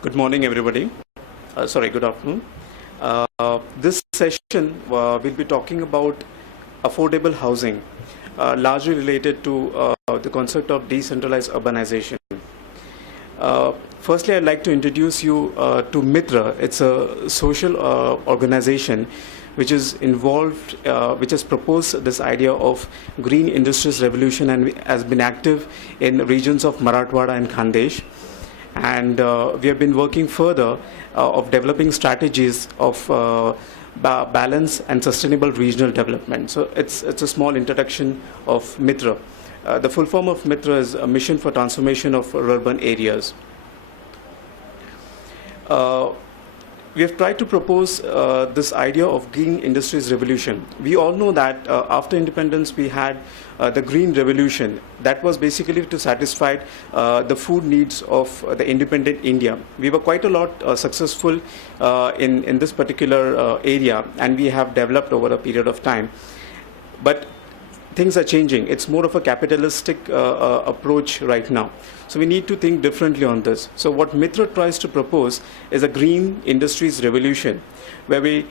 Good morning, everybody. Good afternoon. This session we'll be talking about affordable housing, largely related to the concept of decentralized urbanization. Firstly, I'd like to introduce you to Mitra. It's a social organization which is involved, which has proposed this idea of green industries revolution and has been active in regions of Marathwada and Khandesh. And we have been working further of developing strategies of balance and sustainable regional development. So it's a small introduction of Mitra. The full form of Mitra is a mission for transformation of urban areas. We have tried to propose this idea of green industries revolution. We all know that after independence we had the green revolution. That was basically to satisfy the food needs of the independent India. We were quite a lot successful in this particular area, and we have developed over a period of time. But things are changing. It's more of a capitalistic approach right now. So we need to think differently on this. So what Mitra tries to propose is a green industries revolution, where we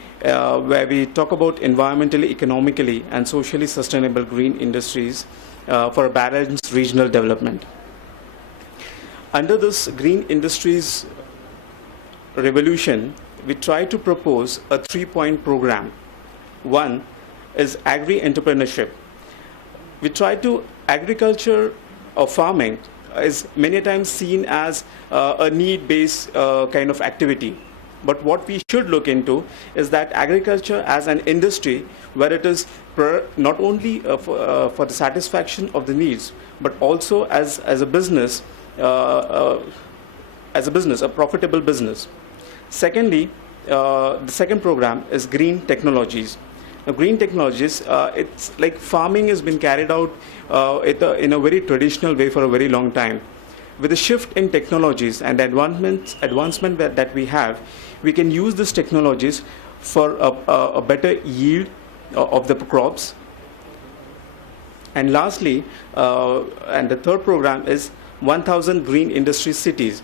talk about environmentally, economically, and socially sustainable green industries for a balanced regional development. Under this green industries revolution, we try to propose a 3-point program. One is agri-entrepreneurship. We try to agriculture or farming is many times seen as a need-based kind of activity. But what we should look into is that agriculture as an industry, where it is not only for the satisfaction of the needs, but also as a business, a profitable business. Secondly, the second program is green technologies. Green technologies, it's like farming has been carried out in a very traditional way for a very long time. With the shift in technologies and advancement that we have, we can use these technologies for a better yield of the crops. And lastly, and the third program is 1,000 green industry cities.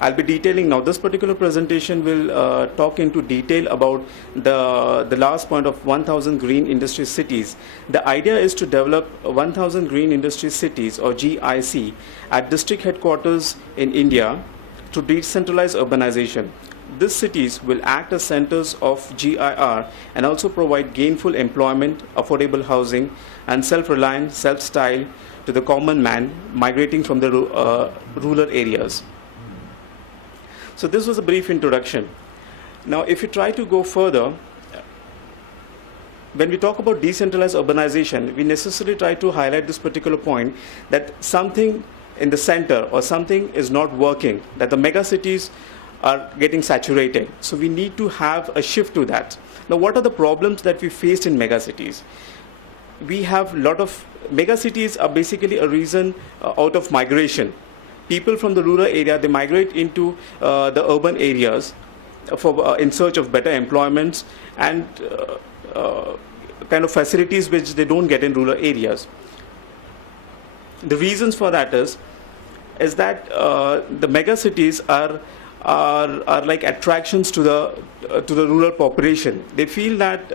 I'll be detailing now. This particular presentation will talk into detail about the last point of 1,000 green industry cities. The idea is to develop 1,000 green industry cities, or GIC, at district headquarters in India to decentralize urbanization. These cities will act as centers of GIR and also provide gainful employment, affordable housing, and self-reliant, self-style to the common man migrating from the rural areas. So this was a brief introduction. Now, if you try to go further, when we talk about decentralized urbanization, we necessarily try to highlight this particular point, that something in the center or something is not working, that the mega cities are getting saturated. So we need to have a shift to that. Now, what are the problems that we faced in mega cities? We have a lot of mega cities are basically a reason out of migration. People from the rural area, they migrate into the urban areas in search of better employments and kind of facilities which they don't get in rural areas. The reasons for that is that the mega cities are like attractions to the rural population. They feel that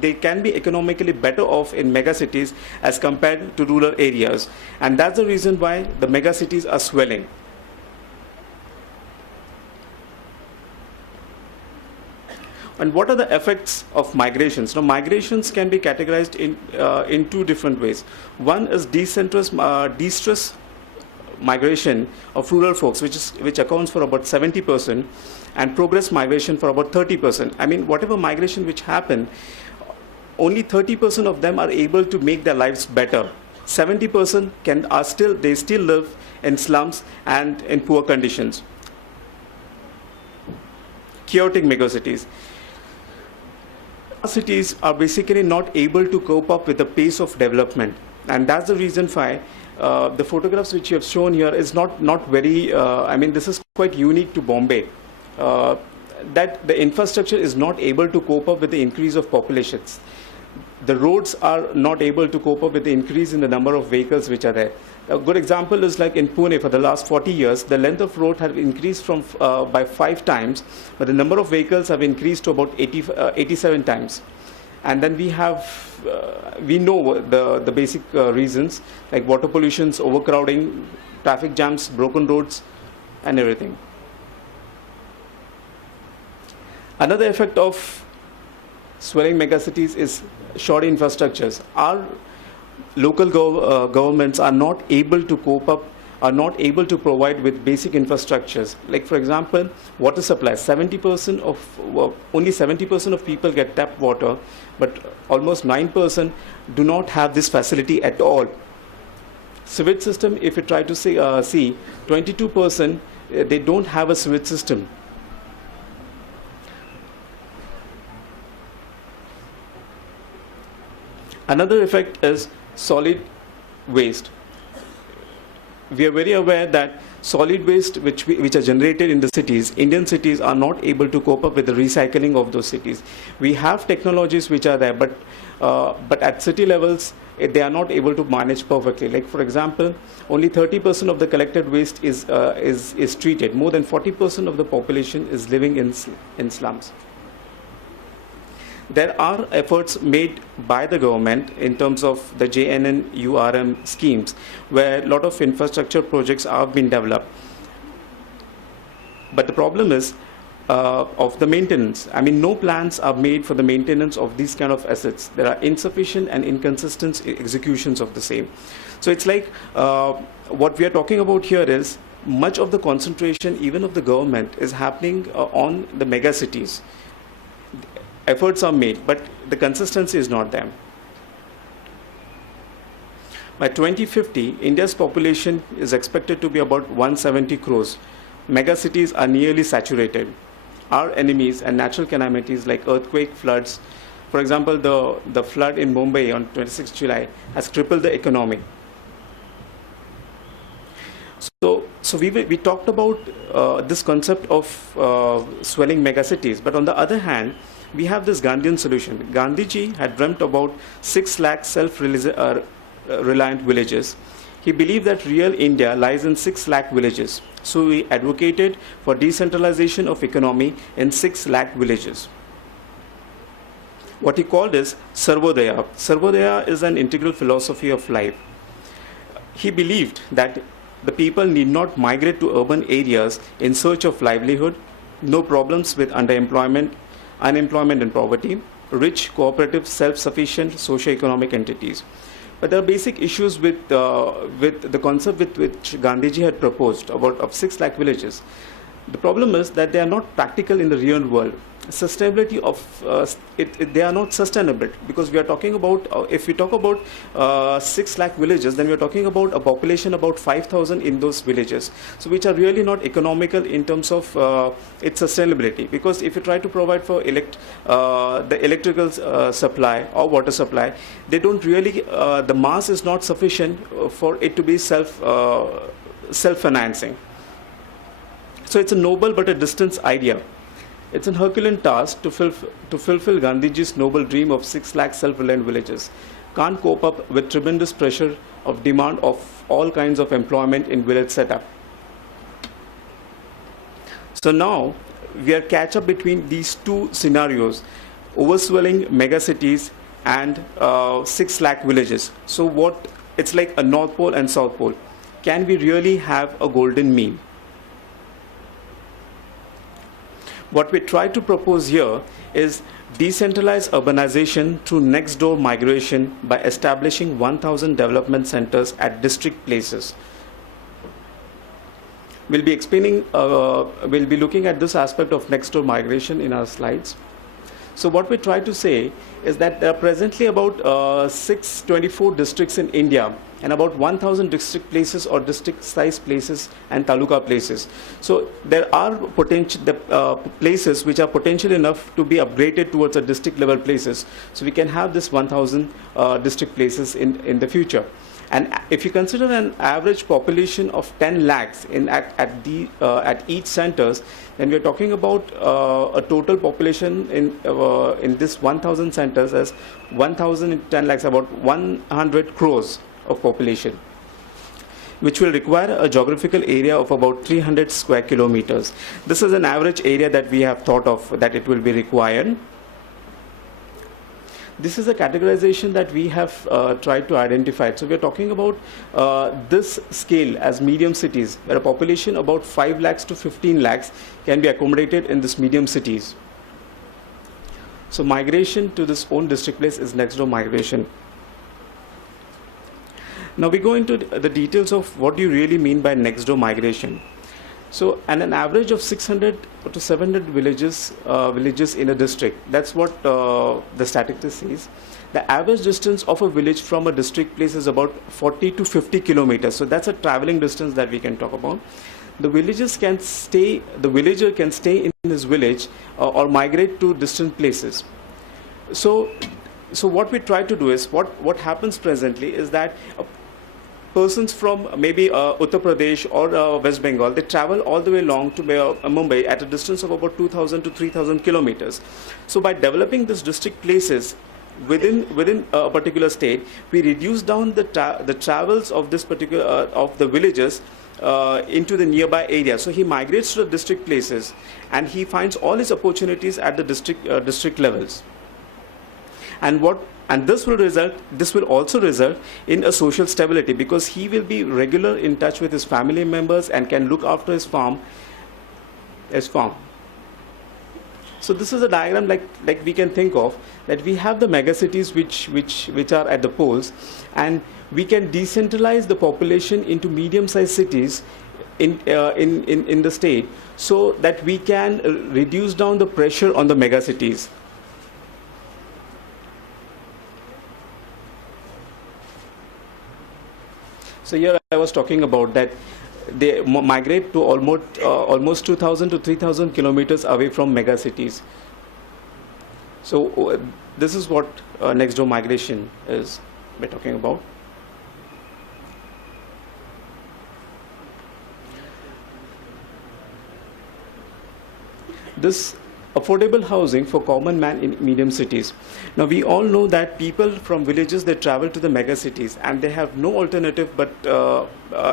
they can be economically better off in mega cities as compared to rural areas, and that's the reason why the mega cities are swelling. And what are the effects of migrations? Now, migrations can be categorized in two different ways. One is de-stress migration of rural folks, which accounts for about 70%, and progress migration for about 30%. I mean, whatever migration which happen, only 30% of them are able to make their lives better. 70% they still live in slums and in poor conditions. Chaotic megacities. Cities are basically not able to cope up with the pace of development, and that's the reason why the photographs which you have shown here is not very, I mean, this is quite unique to Bombay, that the infrastructure is not able to cope up with the increase of populations. The roads are not able to cope up with the increase in the number of vehicles which are there. A good example is like in Pune for the last 40 years, the length of road has increased from by 5 times, but the number of vehicles have increased to about 87 times. And then we know the basic reasons like water pollution, overcrowding, traffic jams, broken roads, and everything. Another effect of swelling megacities is shoddy infrastructures. Our local governments are not able to cope up, are not able to provide with basic infrastructures. Like for example, water supply. 70% of only 70% of people get tap water, but almost 9% do not have this facility at all. Sewage system, if you try to see 22% they don't have a sewage system. Another effect is solid waste. We are very aware that solid waste which are generated in the cities, Indian cities are not able to cope up with the recycling of those cities. We have technologies which are there, but at city levels they are not able to manage perfectly. Like for example, only 30% of the collected waste is treated. More than 40% of the population is living in slums. There are efforts made by the government in terms of the JNNURM schemes where a lot of infrastructure projects are being developed. But the problem is of the maintenance. I mean, no plans are made for the maintenance of these kind of assets. There are insufficient and inconsistent executions of the same. So it's like what we are talking about here is much of the concentration even of the government is happening on the mega cities. Efforts are made, but the consistency is not there. By 2050, India's population is expected to be about 170 crores. Mega cities are nearly saturated. Our enemies and natural calamities like earthquake, floods, for example, the flood in Mumbai on 26 July has crippled the economy. So we talked about this concept of swelling megacities, but on the other hand, we have this Gandhian solution. Gandhiji had dreamt about 6 lakh self-reliant villages. He believed that real India lies in 6 lakh villages. So he advocated for decentralization of economy in 6 lakh villages. What he called is Sarvodaya. Sarvodaya is an integral philosophy of life. He believed that the people need not migrate to urban areas in search of livelihood, no problems with underemployment, unemployment and poverty, rich, cooperative, self-sufficient socio-economic entities. But there are basic issues with the concept with which Gandhiji had proposed of 6 lakh villages. The problem is that they are not practical in the real world. Sustainability of they are not sustainable because we are talking about if we talk about 6 lakh villages, then we are talking about a population about 5,000 in those villages, so which are really not economical in terms of its sustainability. Because if you try to provide for the electrical supply or water supply, they don't really the mass is not sufficient for it to be self-financing. So it's a noble but a distant idea. It's a Herculean task to fulfill Gandhiji's noble dream of 6 lakh self-reliant villages. Can't cope up with tremendous pressure of demand of all kinds of employment in village setup. So now we are catch up between these two scenarios, overswelling megacities and 6 lakh villages. So what it's like a North Pole and South Pole. Can we really have a golden mean? What we try to propose here is decentralized urbanization through next door migration by establishing 1,000 development centers at district places. We'll be looking at this aspect of next door migration in our slides. So what we try to say is that there are presently about 624 districts in India and about 1,000 district places or district size places and taluka places. So there are places which are potential enough to be upgraded towards a district level places. So we can have this 1,000 district places in the future. And if you consider an average population of 10 lakhs at each centers, then we're talking about a total population in this 1,000 centers as 1,010 lakhs, about 100 crores of population. which will require a geographical area of about 300 square kilometers. This is an average area that we have thought of that it will be required. This is a categorization that we have tried to identify. So we are talking about this scale as medium cities, where a population about 5 lakhs to 15 lakhs can be accommodated in this medium cities. So migration to this own district place is next door migration. Now we go into the details of what do you really mean by next door migration. So, and an average of 600 to 700 villages in a district. That's what the statistics says. The average distance of a village from a district place is about 40 to 50 kilometers. So that's a traveling distance that we can talk about. The villager can stay in his village or migrate to distant places. So what we try to do is, what happens presently is that persons from maybe Uttar Pradesh or West Bengal, they travel all the way along to Mumbai at a distance of about 2,000 to 3,000 kilometers. So by developing these district places within a particular state, we reduce down the travels of this particular of the villagers into the nearby area. So he migrates to the district places, and he finds all his opportunities at the district levels. And this will also result in a social stability, because he will be regular in touch with his family members and can look after his farm. So this is a diagram like we can think of, that we have the megacities which are at the poles, and we can decentralize the population into medium-sized cities in the state, so that we can reduce down the pressure on the megacities. So here I was talking about that they migrate to almost 2,000 to 3,000 kilometers away from megacities. So this is what next door migration is we're talking about. This affordable housing for common man in medium cities. Now we all know that people from villages, they travel to the mega cities, and they have no alternative but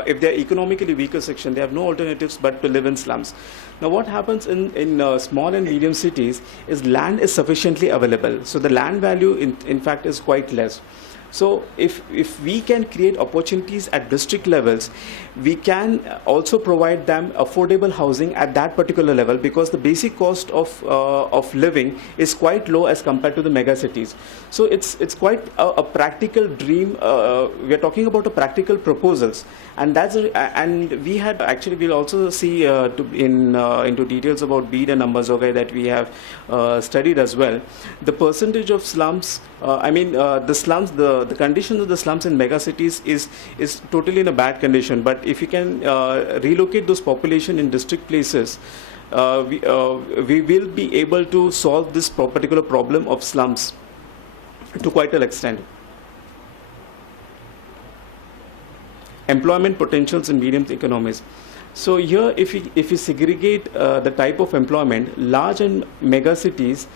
if they are economically weaker section, they have no alternatives but to live in slums. Now what happens in small and medium cities is land is sufficiently available, so the land value in fact is quite less. So if we can create opportunities at district levels, we can also provide them affordable housing at that particular level, because the basic cost of living is quite low as compared to the mega cities. So it's quite a practical dream. We are talking about a practical proposals, and we had actually, we'll also see into details about Bede and Ambazogai that we have studied as well. The percentage of slums, the slums, the condition of the slums in mega cities is totally in a bad condition. But if you can relocate those population in district places, we will be able to solve this particular problem of slums to quite an extent. Employment potentials in medium economies. So here, if we segregate the type of employment, large and mega cities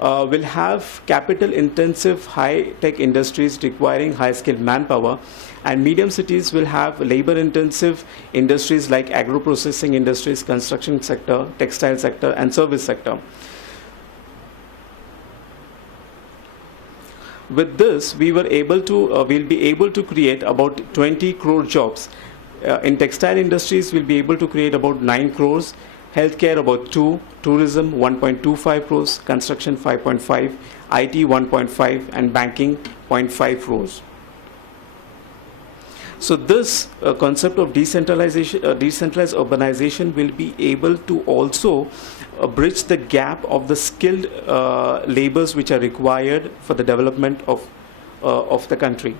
will have capital-intensive high-tech industries requiring high-skilled manpower, and medium cities will have labor-intensive industries like agro-processing industries, construction sector, textile sector, and service sector. With this, we'll be able to create about 20 crore jobs. In textile industries, we'll be able to create about 9 crores. Healthcare about 2, tourism 1.25 crores, construction 5.5, IT 1.5, and banking 0.5 crores. So this concept of decentralized urbanization will be able to also bridge the gap of the skilled labors which are required for the development of the country.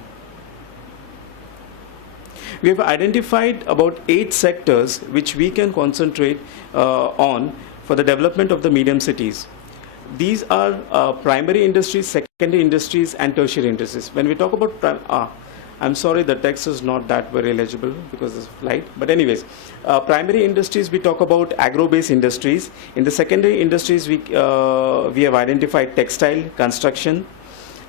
We have identified about 8 sectors which we can concentrate on for the development of the medium cities. These are primary industries, secondary industries, and tertiary industries. When we talk about I'm sorry, the text is not that very legible because it's light. But anyways, primary industries, we talk about agro-based industries. In the secondary industries, we have identified textile, construction,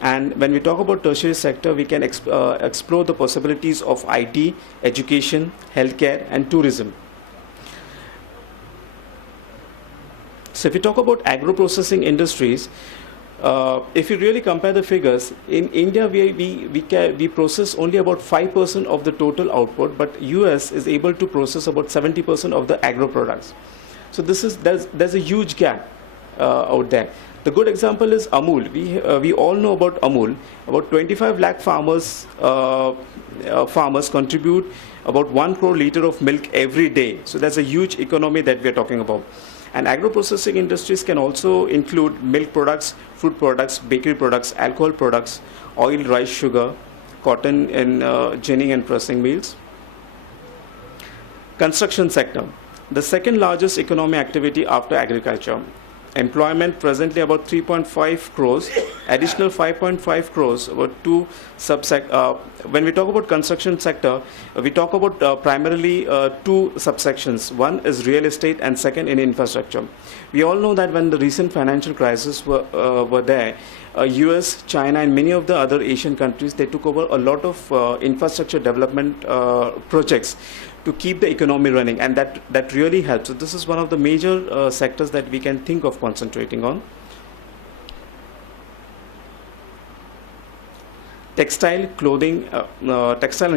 And when we talk about tertiary sector, we can explore the possibilities of IT, education, healthcare, and tourism. So if we talk about agro-processing industries, if you really compare the figures, in India we process only about 5% of the total output, but US is able to process about 70% of the agro products. So there's a huge gap out there. The good example is Amul. We all know about Amul. About 25 lakh farmers contribute about 1 crore liter of milk every day. So there's a huge economy that we're talking about. And agro-processing industries can also include milk products, fruit products, bakery products, alcohol products, oil, rice, sugar, cotton, and ginning and pressing mills. Construction sector, the second largest economic activity after agriculture. Employment presently about 3.5 crores, additional 5.5 crores, about two when we talk about construction sector, we talk about primarily two subsections. One is real estate and second in infrastructure. We all know that when the recent financial crisis were there, US, China and many of the other Asian countries, they took over a lot of infrastructure development projects to keep the economy running, and that really helps. So this is one of the major sectors that we can think of concentrating on. Textile and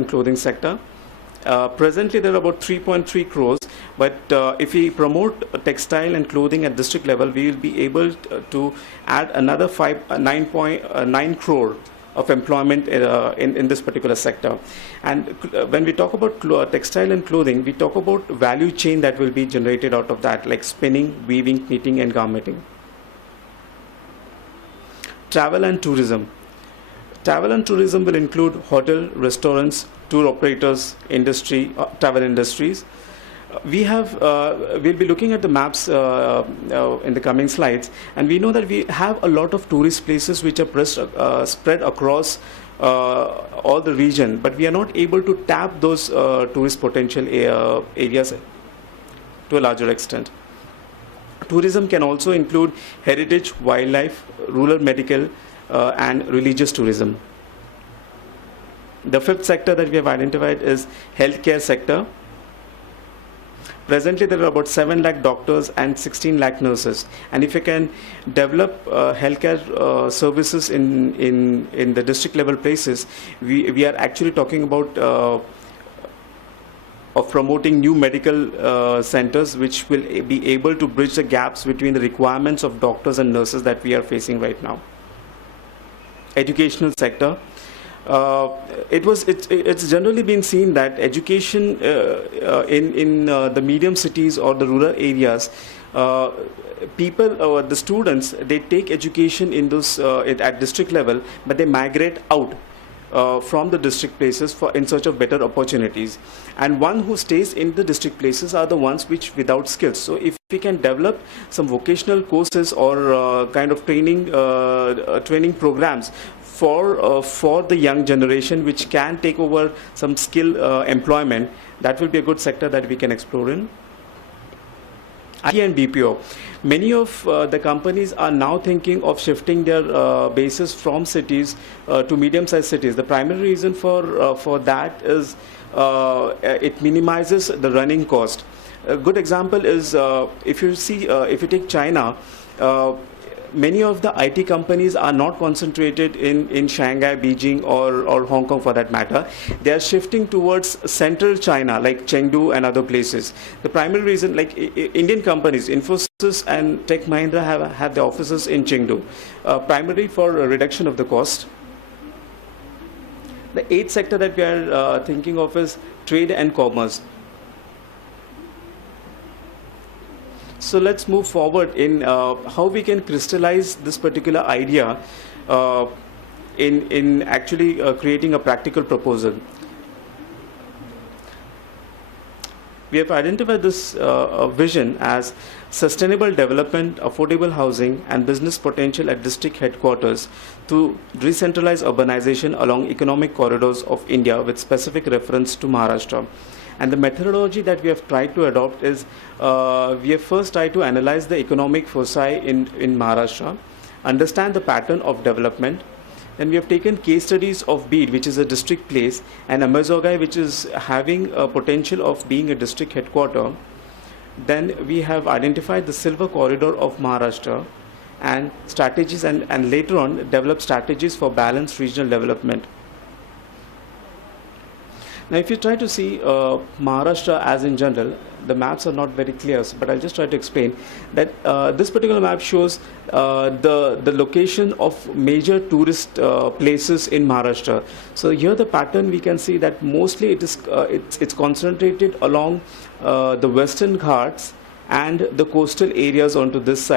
clothing sector. Presently there are about 3.3 crores, but if we promote textile and clothing at district level, we will be able to add another 9.9 crore of employment in this particular sector. And when we talk about textile and clothing, we talk about value chain that will be generated out of that, like spinning, weaving, knitting and garmenting. Travel and tourism. Travel and tourism will include hotel, restaurants, tour operators, travel industries. We'll be looking at the maps in the coming slides, and we know that we have a lot of tourist places which are spread across all the region, but we are not able to tap those tourist potential areas to a larger extent. Tourism can also include heritage, wildlife, rural medical, and religious tourism. The fifth sector that we have identified is healthcare sector. Presently, there are about 7 lakh doctors and 16 lakh nurses. And if you can develop healthcare services in the district level places, we are actually talking about of promoting new medical centers which will be able to bridge the gaps between the requirements of doctors and nurses that we are facing right now. Educational sector. It's generally been seen that education in the medium cities or the rural areas, the students, they take education in those at district level, but they migrate out from the district places in search of better opportunities. And one who stays in the district places are the ones which without skills. So if we can develop some vocational courses or kind of training programs for the young generation which can take over some skill employment, that will be a good sector that we can explore in. IT and BPO. Many of the companies are now thinking of shifting their bases from cities to medium-sized cities. The primary reason for that is it minimizes the running cost. A good example is if you take China, many of the IT companies are not concentrated in Shanghai, Beijing or Hong Kong for that matter. They are shifting towards central China like Chengdu and other places. The primary reason, like Indian companies, Infosys and Tech Mahindra have their offices in Chengdu, primarily for a reduction of the cost. The eighth sector that we are thinking of is trade and commerce. So let's move forward in how we can crystallize this particular idea in actually creating a practical proposal. We have identified this vision as sustainable development, affordable housing, and business potential at district headquarters to decentralize urbanization along economic corridors of India with specific reference to Maharashtra. And the methodology that we have tried to adopt is we have first tried to analyze the economic foci in Maharashtra, understand the pattern of development, Then we have taken case studies of Beed, which is a district place, and Amazogai, which is having a potential of being a district headquarter. Then we have identified the silver corridor of Maharashtra and strategies, and later on developed strategies for balanced regional development. Now, if you try to see Maharashtra as in general, the maps are not very clear, but I'll just try to explain that this particular map shows the location of major tourist places in Maharashtra. So here the pattern we can see that mostly it's concentrated along the Western Ghats and the coastal areas onto this side.